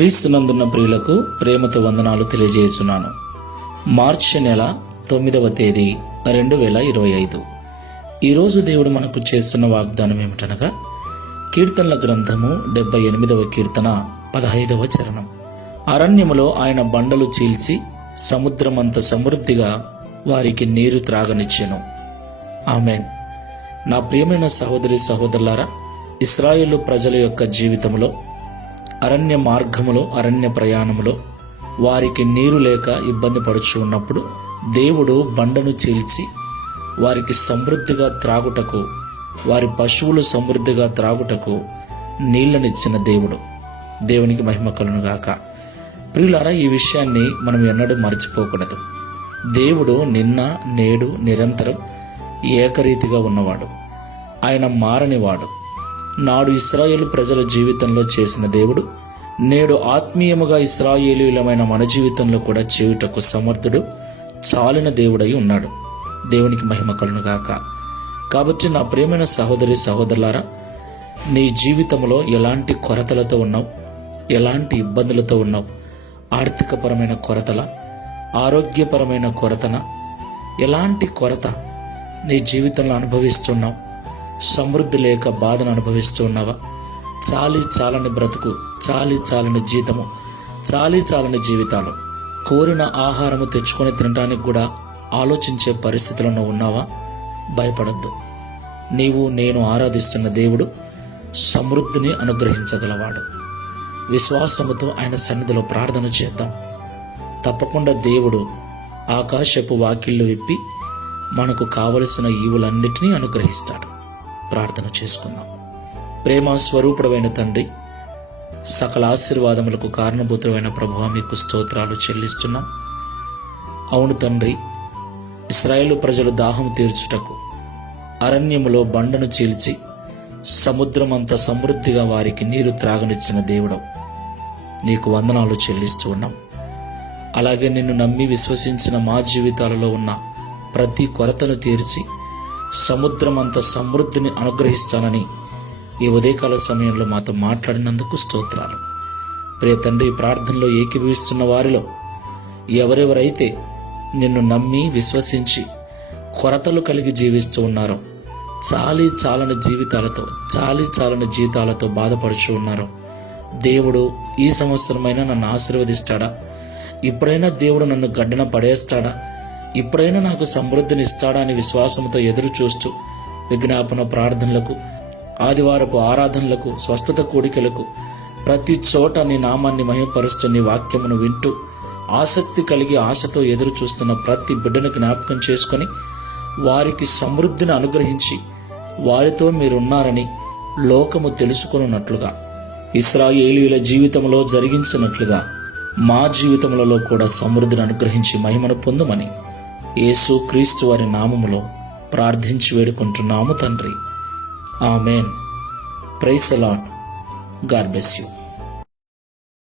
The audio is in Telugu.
క్రీస్తునందున్న ప్రియులకు ప్రేమతో వందనాలు తెలియజేస్తున్నాను. మార్చి నెల తొమ్మిదవ తేదీ రెండు వేల ఇరవై ఐదు. ఈరోజు దేవుడు మనకు చేస్తున్న వాగ్దానం ఏమిటనగా కీర్తనల గ్రంథము డెబ్బై ఎనిమిదవ కీర్తన పదహైదవ చరణం. అరణ్యములో ఆయన బండలు చీల్చి సముద్రమంత సమృద్ధిగా వారికి నీరు త్రాగనిచ్చెను. ఆమెన్. నా ప్రియమైన సహోదరి సహోదరులారా ఇస్రాయిలు ప్రజల యొక్క జీవితంలో అరణ్య మార్గములో అరణ్య ప్రయాణములో వారికి నీరు లేక ఇబ్బంది పడుచు ఉన్నప్పుడు దేవుడు బండను చీల్చి వారికి సమృద్ధిగా త్రాగుటకు వారి పశువులు సమృద్ధిగా త్రాగుటకు నీళ్ళనిచ్చిన దేవుడు. దేవునికి మహిమ కలునుగాక ప్రియులారా ఈ విషయాన్ని మనం ఎన్నడూ మర్చిపోకూడదు. దేవుడు నిన్న నేడు నిరంతరం ఏకరీతిగా ఉన్నవాడు. ఆయన మారనివాడు. నాడు ఇస్రాయేల్ ప్రజల జీవితంలో చేసిన దేవుడు నేడు ఆత్మీయముగా ఇస్రాయేలీలమైన మన జీవితంలో కూడా చేయుటకు సమర్థుడు చాలిన దేవుడై ఉన్నాడు. దేవునికి మహిమ కలునుగాక కాబట్టి నా ప్రేమైన సహోదరి సహోదరులారా నీ జీవితంలో ఎలాంటి కొరతలతో ఉన్నావు? ఎలాంటి ఇబ్బందులతో ఉన్నావు? ఆర్థికపరమైన కొరతల? ఆరోగ్యపరమైన కొరతన? ఎలాంటి కొరత నీ జీవితంలో అనుభవిస్తున్నావు? సమృద్ధి లేక బాధను అనుభవిస్తూ ఉన్నావా? చాలి చాలని బ్రతుకు చాలి చాలని జీతము చాలి చాలని జీవితాలు. కోరిన ఆహారము తెచ్చుకొని తినడానికి కూడా ఆలోచించే పరిస్థితులను ఉన్నావా? భయపడద్దు. నీవు నేను ఆరాధిస్తున్న దేవుడు సమృద్ధిని అనుగ్రహించగలవాడు. విశ్వాసముతో ఆయన సన్నిధిలో ప్రార్థన చేద్దాం. తప్పకుండా దేవుడు ఆకాశపు వాకిళ్ళు విప్పి మనకు కావలసిన ఈవులన్నిటినీ అనుగ్రహిస్తాడు. ప్రార్థన చేసుకుందాం. ప్రేమ స్వరూపుడమైన తండ్రి సకల ఆశీర్వాదములకు కారణభూతమైన ప్రభువ మీకు స్తోత్రాలు చెల్లిస్తున్నాం. అవును తండ్రి ఇస్రాయేలు ప్రజలు దాహం తీర్చుటకు అరణ్యములో బండను చీల్చి సముద్రమంత సమృద్ధిగా వారికి నీరు త్రాగనిచ్చిన దేవుడవు. నీకు వందనాలు చెల్లిస్తూ ఉన్నాం. అలాగే నిన్ను నమ్మి విశ్వసించిన మా జీవితాలలో ఉన్న ప్రతి కొరతను తీర్చి సముద్రమంత సమృద్ధిని అనుగ్రహిస్తానని ఈ ఉదయకాల సమయంలో మాతో మాట్లాడినందుకు స్తోత్రాలు. ప్రియ తండ్రి ప్రార్థనలో ఏకీభవిస్తున్న వారిలో ఎవరెవరైతే నిన్ను నమ్మి విశ్వసించి కొరతలు కలిగి జీవిస్తూ ఉన్నారో చాలి చాలని జీవితాలతో చాలి చాలని జీతాలతో బాధపడుచు ఉన్నారో దేవుడు ఈ సంవత్సరమైనా నన్ను ఆశీర్వదిస్తాడా? ఇప్పుడైనా దేవుడు నన్ను గడ్డన పడేస్తాడా? ఇప్పుడైనా నాకు సమృద్ధిని ఇస్తాడా అని విశ్వాసంతో ఎదురు చూస్తూ విజ్ఞాపన ప్రార్థనలకు ఆదివారపు ఆరాధనలకు స్వస్థత కోడికలకు ప్రతి చోట నీ నామాన్ని మహిమపరుస్తూ నీ వాక్యమును వింటూ ఆసక్తి కలిగి ఆశతో ఎదురు చూస్తున్న ప్రతి బిడ్డను జ్ఞాపకం చేసుకొని వారికి సమృద్ధిని అనుగ్రహించి వారితో మీరున్నారని లోకము తెలుసుకున్నట్లుగా ఇస్రాయేలీల జీవితంలో జరిగించినట్లుగా మా జీవితములలో కూడా సమృద్ధిని అనుగ్రహించి మహిమను పొందమని యేసు క్రీస్తు వారి నామములో ప్రార్థించి వేడుకుంటున్నాము తండ్రి. Amen. Praise the Lord God bless you.